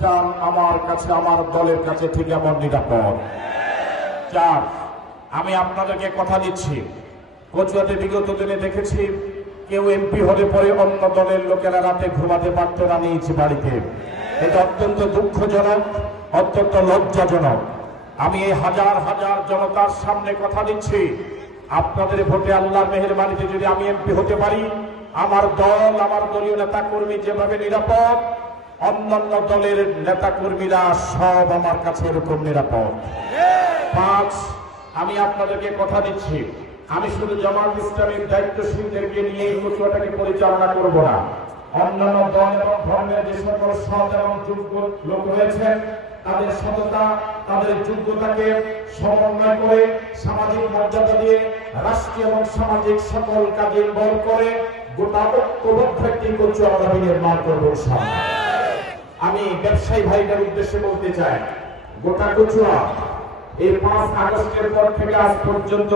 প্রতিষ্ঠান আমার কাছে, আমার দলের কাছে ঠিক এমন নিরাপদ। 4, আমি আপনাদেরকে কথা দিচ্ছি, কচুয়াতে বিগত দিনে দেখেছি কেউ এমপি হলে পরে অন্য দলের লোকেরা রাতে ঘুমাতে পারত না নিজ বাড়িতে। এটা অত্যন্ত দুঃখজনক, অত্যন্ত লজ্জাজনক। আমি এই হাজার হাজার জনতার সামনে কথা দিচ্ছি, আপনাদের ভোটে আল্লাহর মেহেরবানিতে যদি আমি এমপি হতে পারি, আমার দল, আমার দলীয় নেতা কর্মী যেভাবে নিরাপদ, অন্যান্য দলের নেতা কর্মীরা সব আমার কাছে এরকম নিরাপদ। 5, আমি আপনাদেরকে কথা দিচ্ছি, আমি শুধু জামাত ইসলামের দায়িত্বশীলদেরকে নিয়ে এই কচুয়াটাকে পরিচালনা করব না, অন্যান্য দল এবং ধর্মের যে সকল সৎ এবং যোগ্য লোক রয়েছেন তাদের সততা, তাদের যোগ্যতাকে সমন্বয় করে সামাজিক মর্যাদা দিয়ে রাষ্ট্রীয় এবং সামাজিক সকল কাজে বল করে গোটা ঐক্যবদ্ধ একটি কচুয়া আগামী নির্মাণ করব। আমি ব্যবসায়ী ভাইদের উদ্দেশ্যে বলতে চাই, গোটা কচুয়া এই 5 আগস্টের পর থেকে আজ পর্যন্ত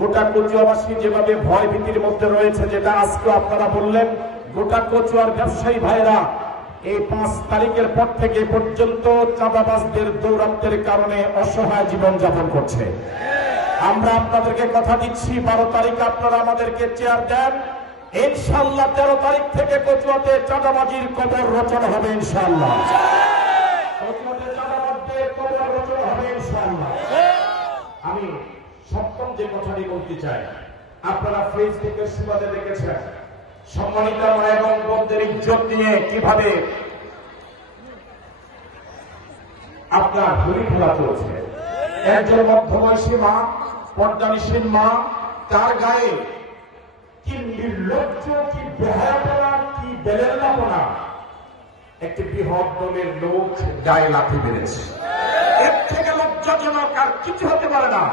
গোটা কচুয়াবাসী যেভাবে ভয় ভীতির মধ্যে রয়েছে, যেটা আজকে আপনারা বললেন, গোটা কচুয়ার ব্যবসায়ী ভাইরা এই 5 তারিখের পর থেকে পর্যন্ত চাঁদাবাজদের দৌরাত্মের কারণে অসহায় জীবন যাপন করছে। আমরা আপনাদেরকে কথা দিচ্ছি, 12 তারিখ আপনারা আমাদেরকে চেয়ার দেন, ইনশাআল্লাহ 13 তারিখ থেকে কচুয়াতে চাঁদাবাজির কবর রচনা হবে ইনশাআল্লাহ। কচুয়াতে চাঁদাবাজদের কবর রচনা হবে ইনশাআল্লাহ। আমি সপ্তম যে কথাটি বলতে চাই, আপনারা ফেসবুকের সুবাদে দেখেছেন সম্মানিত মা এবং বোনদের ইজ্জত নিয়ে কিভাবে আপনার ঘুরি খেলা চলছে। একজন মধ্যবয়সী মা, পর্দানিসীন মা, তার গায়ে কি নির্লজ্জ, কি বেহায়াপনা, কি বেলেল্লাপনা, একটি বৃহৎ দলের লোক গায়ে লাথি মেরেছে। এর থেকে লজ্জাজনক আর কিছু হতে পারে না।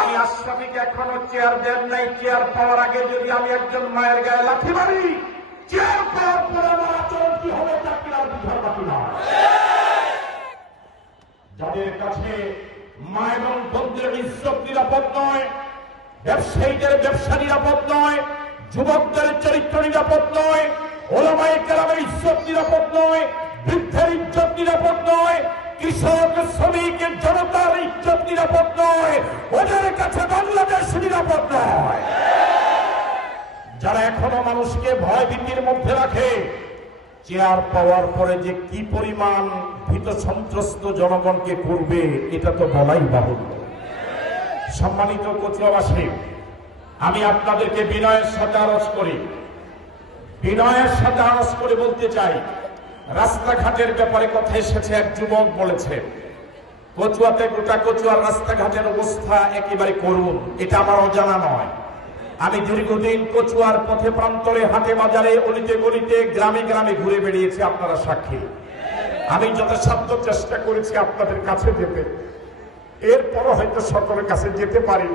আমি আশরাফিকে এখনো চেয়ার দেন নাই, চেয়ার পাওয়ার আগে যদি আমি একজন মায়ের গায়ে লাথি মারি, চেয়ার পাওয়ার পরে আমার আচরণ কি হবে তা কি আর বুঝার বাকি না। যাদের কাছে মা এবং বোনদের ইজ্জত নিরাপদ নয়, ব্যবসায়ীদের ব্যবসা নিরাপদ নয়, যুবকদের চরিত্র নিরাপদ নয়, ওলামায়ে কেরামের ইজ্জত নিরাপদ নয়, বৃদ্ধের ইজ্জত নিরাপদ নয়, কৃষক, শ্রমিক, জনতার ইজ্জত নিরাপদ নয়, ওদের কাছে বাংলাদেশ নিরাপদ নয়। যারা এখনো মানুষকে ভয় ভীতির মধ্যে রাখে, চেয়ার পাওয়ার পরে যে কি পরিমাণ ভীত সন্ত্রস্ত জনগণকে করবে এটা তো বলাই বাহুল্য। সম্মানিত কচুয়াবাসী, আমি আপনাদেরকে বিনয়ের সাথে আরজ করি, বিনয়ের সাথে আরজ করে বলতে চাই, রাস্তাঘাটের ব্যাপারে কথা এসেছে। এক যুবক বলেছে কচুয়াতে, গোটা কচুয়ার রাস্তাঘাটের অবস্থা একেবারে করুণ। এটা আমার অজানা নয়। আমি দীর্ঘদিন কচুয়ার পথে প্রান্তরে, হাটে বাজারে, অলিতে গলিতে, গ্রামে গ্রামে ঘুরে বেরিয়েছি, আপনারা সাক্ষী। আমি যথাসাধ্য চেষ্টা করেছি আপনাদের কাছে যেতে, এরপরও হয়তো সকলের কাছে যেতে পারি।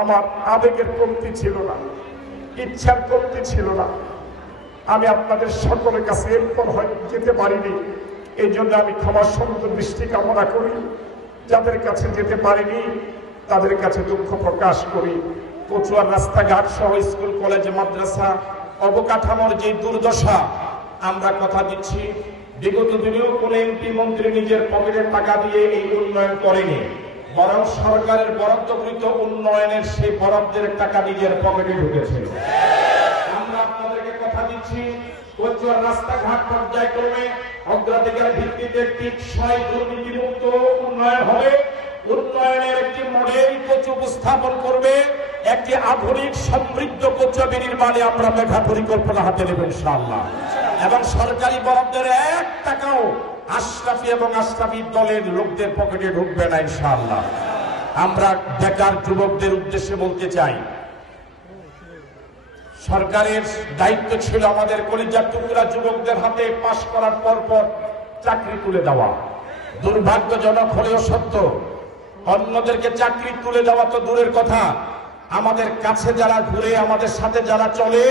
আমার আবেগের কমতি ছিল না, ইচ্ছার কমতি ছিল না। আমি আপনাদের সকলের কাছে এরপর হয়তো যেতে পারিনি, এই জন্য আমি ক্ষমা সুন্দর দৃষ্টি কামনা করি। যাদের কাছে যেতে পারিনি তাদের কাছে দুঃখ প্রকাশ করি। কচুয়ার রাস্তাঘাট সহ স্কুল, কলেজ, মাদ্রাসা, অবকাঠামোর যে দুর্দশা, আমরা কথা দিচ্ছি বিগত দিনেও কোন এমপি মন্ত্রী নিজের পকেটের টাকা দিয়ে এই উন্নয়ন করেনি, বরং সরকারের বরাদ্দকৃত উন্নয়নের সেই বরাদ্দের টাকা নিজের পকেটে ঢুকেছিল। আমরা আপনাদেরকে কথা দিচ্ছি, কচুয়ার রাস্তাঘাট পর্যায়ক্রমে অগ্রাধিকার ভিত্তিতে টেকসই দুর্নীতিমুক্ত উন্নয়ন হবে। উন্নয়নের একটি মডেল কচু উপস্থাপন করবে, একটি আধুনিক সমৃদ্ধ কচুয়া নির্মাণে আমরা মেঘা পরিকল্পনা হাতে নেব ইনশাআল্লাহ। এবং সরকারি বরাদ্দের 1 টাকাও আশরাফি এবং আশরাফি দলের লোকদের পকেটে ঢুকবে না ইনশাআল্লাহ। আমরা বেকার যুবকদের উদ্দেশ্যে বলতে চাই, সরকারের দায়িত্ব ছিল আমাদের কলিজার টুকরা যুবকদের হাতে পাশ করার পর চাকরি তুলে দেওয়া। দুর্ভাগ্যজনক হলেও সত্য, অন্যদেরকে চাকরি তুলে দেওয়া তো দূরের কথা, আমাদের কাছে যারা ঘুরে, আমাদের সাথে যারা চলে,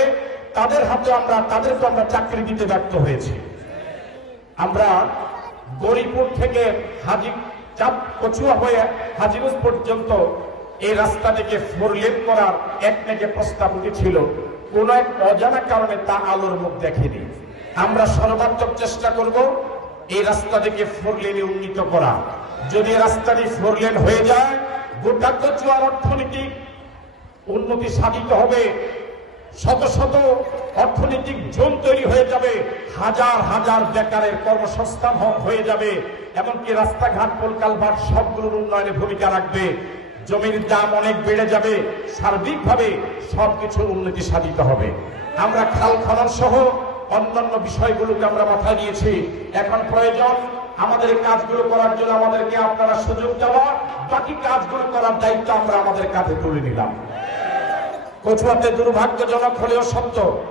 তাদেরকে আমরা চাকরি দিতে ব্যর্থ হয়েছি। আমরা গরিপুর থেকে কচুয়া হয়ে হাজিগঞ্জ পর্যন্ত এই রাস্তাটিকে 4 লেন করার একনেকে প্রস্তাব উঠেছিল, কোন এক অজানা কারণে তা আলোর মুখ দেখেনি। আমরা সর্বাত্মক চেষ্টা করব এই রাস্তাটিকে 4 লেনে উন্নীত করা। যদি রাস্তাটি 4 লেন হয়ে যায়, গোটা কচুয়ার অর্থনৈতিক উন্নতি সাধিত হবে, শত শত অর্থনৈতিক জোন তৈরি হয়ে যাবে, হাজার হাজার বেকারের কর্মসংস্থান হয়ে যাবে, এমনকি রাস্তাঘাট কলকালভার্ট সবগুলোর উন্নয়নে ভূমিকা রাখবে। জমির দাম অনেক বেড়ে যাবে, সার্বিকভাবে সবকিছুর উন্নতি সাধিত হবে। আমরা খাল খনন সহ অন্যান্য বিষয়গুলোকে আমরা মাথায় নিয়েছি। এখন প্রয়োজন আমাদের কাজগুলো করার জন্য আমাদেরকে আপনারা সুযোগ দেওয়া, বাকি কাজগুলো করার দায়িত্ব আমরা আমাদের কাঁধে তুলে নিলাম। কচুয়াতে দুর্ভাগ্যজনক হলেও সত্য,